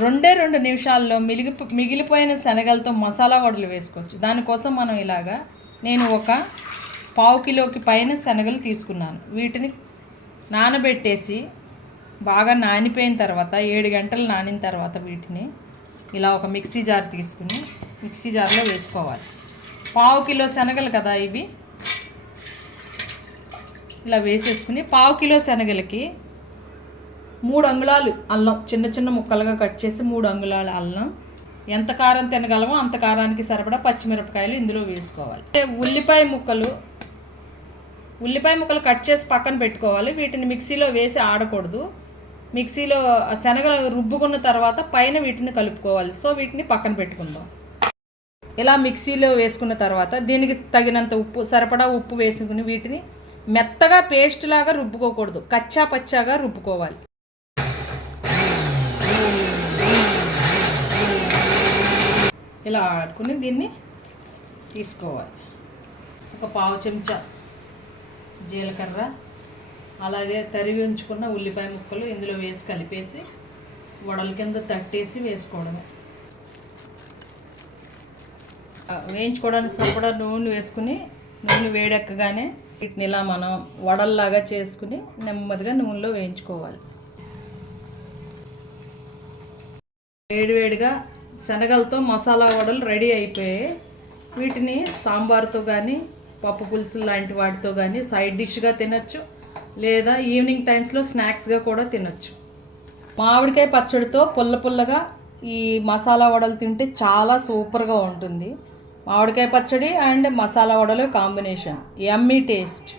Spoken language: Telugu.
రెండే రెండు నిమిషాల్లో మిగిలి మిగిలిపోయిన శనగలతో మసాలా వడలు వేసుకోవచ్చు. దానికోసం మనం ఇలాగా నేను ఒక పావు కిలోకి పైన శనగలు తీసుకున్నాను. వీటిని నానబెట్టేసి బాగా నానిపోయిన తర్వాత ఏడు గంటలు నానిన తర్వాత వీటిని ఇలా ఒక మిక్సీ జార్ తీసుకుని మిక్సీ జార్లో వేసుకోవాలి. పావు కిలో శనగలు కదా ఇవి? ఇలా వేసేసుకుని పావు కిలో శనగలకి మూడు అంగుళాలు అల్లం చిన్న చిన్న ముక్కలుగా కట్ చేసి మూడు అంగుళాల అల్లం. ఎంత కారం తినగలమో అంత కారానికి సరిపడా పచ్చిమిరపకాయలు ఇందులో వేసుకోవాలి. అంటే ఉల్లిపాయ ముక్కలు ఉల్లిపాయ ముక్కలు కట్ చేసి పక్కన పెట్టుకోవాలి. వీటిని మిక్సీలో వేసి ఆడకూడదు. మిక్సీలో శనగలు రుబ్బుకున్న తర్వాత పైన వీటిని కలుపుకోవాలి. సో వీటిని పక్కన పెట్టుకుందాం. ఇలా మిక్సీలో వేసుకున్న తర్వాత దీనికి తగినంత ఉప్పు సరిపడా ఉప్పు వేసుకుని వీటిని మెత్తగా పేస్ట్ లాగా రుబ్బుకోకూడదు. కచ్చా పచ్చాగా రుబ్బుకోవాలి. ఇలా ఆడుకుని దీన్ని తీసుకోవాలి. ఒక పావు చెంచా జీలకర్ర అలాగే తరిగి ఉంచుకున్న ఉల్లిపాయ ముక్కలు ఇందులో వేసి కలిపేసి వడల కింద తట్టేసి వేసుకోవడమే. వేయించుకోవడానికి సరిపడా నూనె వేసుకుని నూనె వేడెక్కగానే వీటిని ఇలా మనం వడల్లాగా చేసుకుని నెమ్మదిగా నూనెలో వేయించుకోవాలి. వేడివేడిగా శనగలతో మసాలా వడలు రెడీ అయిపోయాయి వీటిని సాంబార్తో కానీ పప్పు పులుసు లాంటి వాటితో కానీ సైడ్ డిష్గా తినచ్చు. లేదా ఈవినింగ్ టైమ్స్లో స్నాక్స్గా కూడా తినచ్చు. మామిడికాయ పచ్చడితో పుల్ల పుల్లగా ఈ మసాలా వడలు తింటే చాలా సూపర్గా ఉంటుంది. మామిడికాయ పచ్చడి అండ్ మసాలా వడలు కాంబినేషన్. Emmy taste.